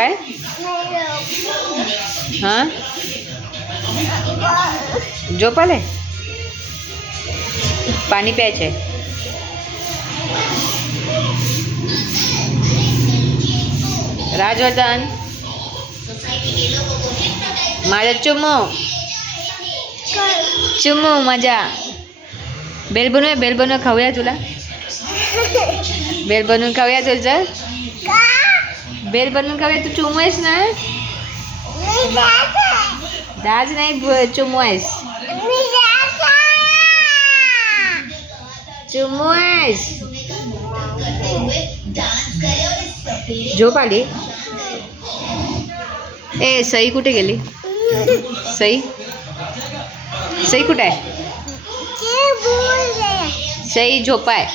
काय हां झोप आले पाणी प्यायचे राजवर्धन माझा चुम्मू चुम्मू मजा बेल बनवूया खाऊया तुला बेल बनवून खाऊया तुझं बेल बनवून खाऊया तू चुम्मू आहेस ना दाज नाही चुम्मू आहेस चुम्मू आहेस झोप आली ए सई कुठे गेली सई सई कुठे आहे सई झोपाय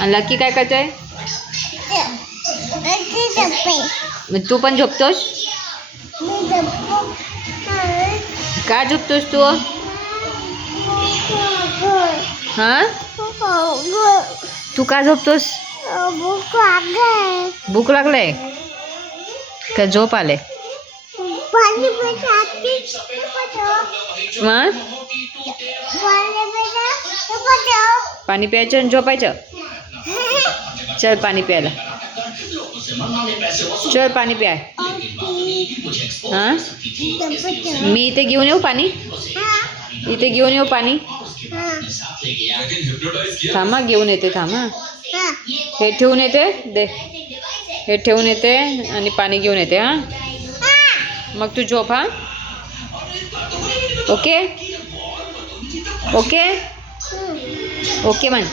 आणि लकी काय करतोय मग तू पण झोपतोस का झोपतोस तू हां तू का झोपतोस भूक लागलंय का झोप आले पाणी प्यायचं आणि झोपायचं चल पाणी प्यायला चल पाणी प्याय हां मी इथे घेऊन येऊ पाणी इथे घेऊन येऊ पाणी थांबा घेऊन येते थांबा हे ठेवून येते दे हे ठेवून येते आणि पाणी घेऊन येते हां मग तू झोप हां ओके ओके ओके म्हण